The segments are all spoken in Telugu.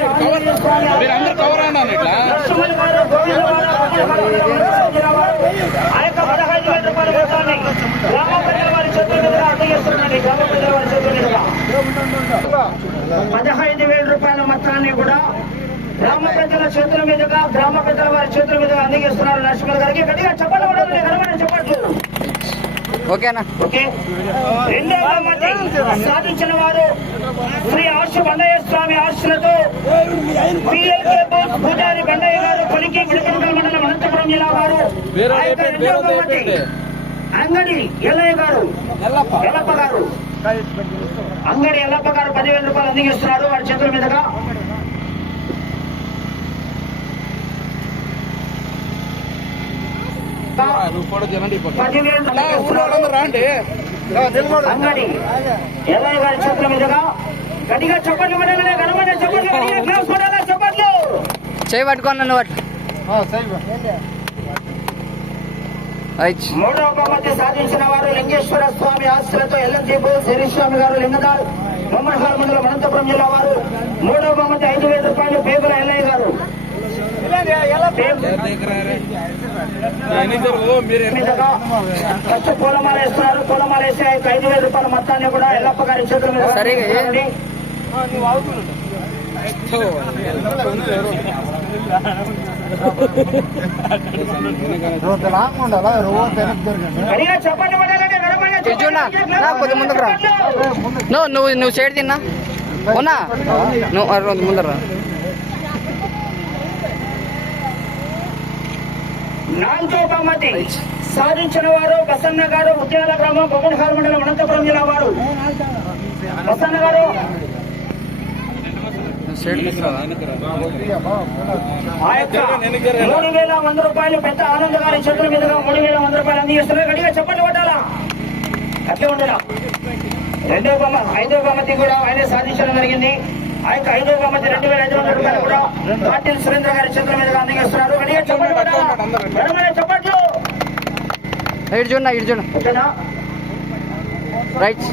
మీరు అందరు కవర్ అన్నాను ఇట్లా? ఆ యొక్క పదహైదు వేల రూపాయల మొత్తాన్ని గ్రామ ప్రజల వారి చేతుల మీదుగా అందజేస్తున్నారండి గ్రామ ప్రజల వారి చేతుల మీదుగా పదహైదు వేల రూపాయల మొత్తాన్ని కూడా గ్రామ ప్రజల చేతుల మీదుగా గ్రామ ప్రజల వారి చేతుల మీదుగా అందజేస్తున్నారు లక్ష్మణ్ గారికి. గట్టిగా చెప్పడం ఓకేనా? సాధించిన వారు శ్రీ ఆర్ష బండయ్య స్వామి ఆశలతో పిఎల్కే బోస్ పూజారి బండయ్య గారు పలికి విడుదల మండలం అనంతపురం జిల్లా వారు. అంగడి ఎల్లయ్య గారు. ఎల్లప్ప గారు. అంగడి ఎల్లప్ప గారు పదివేల రూపాయలు అందిస్తున్నారు. వారి చేతుల మీదుగా నువ్వు కూడా జనండి పదివేల ఊరు వాళ్ళందరూ రాండి. అంగడి. ఎల్లయ్య గారి చేతుల మీదుగా గట్టిగా చప్పట్లు పడాలి గణమైన చప్పట్లు గట్టిగా క్లాస్ పడాలి చప్పట్లు? చేయి పట్టుకోండి అట్లా రైట్. మూడవ బహుమతి సాధించిన వారు లింగేశ్వర స్వామి ఆశలతో ఎల్లంజీపు శ్రీస్వామి గారు లింగదార్ బొమ్మనహాల మండలం అనంతపురం జిల్లా వారు. మూడవ బహుమతి ఐదు వేల రూపాయలు పేపర్ ఎల్లయ్య గారు. ఖర్చు పూలమాల వేస్తున్నారు పూలమాల వేసి ఆ ఐదు వేల రూపాయల మొత్తాన్ని కూడా ఎల్లప్ప గారి చేతుల మీద సరే. కొద్ది ముందుకు రా నువ్వు నువ్వు సైడ్ తిన్నా ఉన్నా నువ్వు ముందర నాలుగో బహుమతి సాధించిన వారు బసన్న గారు ఉద్యాల గ్రామం బొమ్మనహార మండలం అనంతపురం జిల్లా వారు. బసన్న గారు. ఆ యొక్క మూడు వేల వంద రూపాయలు పెద్ద ఆనంద్ గారి చేతుల మీదుగా మూడు వేల వంద రూపాయలు అందిస్తున్నారు. గట్టిగా చెప్పండి కొట్టాలా అట్లే ఉండరా రెండో బొమ్మ ఐదో బహుమతి కూడా ఆయనే సాధించడం జరిగింది. ఆ యొక్క ఐదో బహుమతి రెండు వేల ఐదు వందల రూపాయలు కూడా పాటిల్ సురేంద్ర గారి చేతుల మీదుగా అందిస్తున్నారు గట్టిగా చెప్పండి చెప్పట్లు ఇటు చూడనా ఇటు చూడ ఓకేనా? రైట్.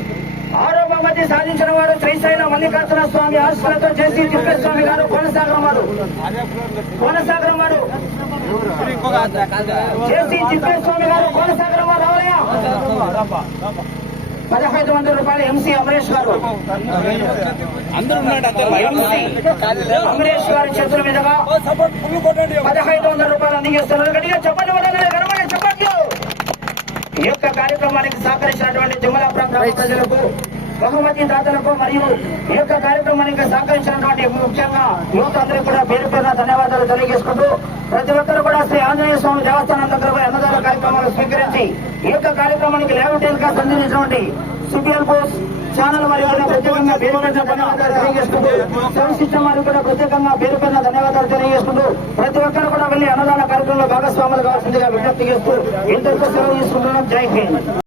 ఆరో బహుమతి సాధించిన వారు శ్రీశైల మల్లికార్జున స్వామి ఆశలతో చేసి తిప్పేస్వామి గారు కోనసాగరం వారు. కోనసాగరం వారు. చేసి తిప్పేస్వామి గారు కోనసాగరం వారు. రావయ్యా. పదహైదు వందల రూపాయలు ఎంసీ అమరేష్ గారు. అమరేష్ గారి చేతుల మీదుగా పదహైదు వందల రూపాయలు అందిస్తున్నారు. గట్టిగా చెప్పండి చెప్పట్లు. ఈ యొక్క కార్యక్రమానికి సహకరించినటువంటి జిమ్మలాపురం గ్రామ ప్రజలకు బహుమతి దాతలకు మరియు ఈ యొక్క కార్యక్రమానికి సహకరించినటువంటి ముఖ్యంగా యువత అందరికీ కూడా పేరు పేరున ధన్యవాదాలు తెలియజేసుకుంటూ ప్రతి ఒక్కరు కూడా శ్రీ ఆంజనేయ స్వామి దేవస్థానం దగ్గర స్వీకరించి ఈ యొక్క కార్యక్రమానికి లేవటేల్గా సంబంధించినటువంటి సిపిఎల్ పోస్ట్ ఛానల్ వారికి కూడా ప్రత్యేకంగా పేరు పేరున ధన్యవాదాలు తెలియజేసుకుంటూ సౌండ్ సిస్టమ్ కూడా ప్రత్యేకంగా పేరు పేరున ధన్యవాదాలు తెలియజేసుకుంటూ ప్రతి ఒక్కరు కూడా వెళ్ళి అన్నదాన కార్యక్రమంలో భాగస్వాములు కావాల్సిందిగా విజ్ఞప్తి చేస్తూ ఇంతకు సెలవు తీసుకుంటున్నాం. జై హింద్.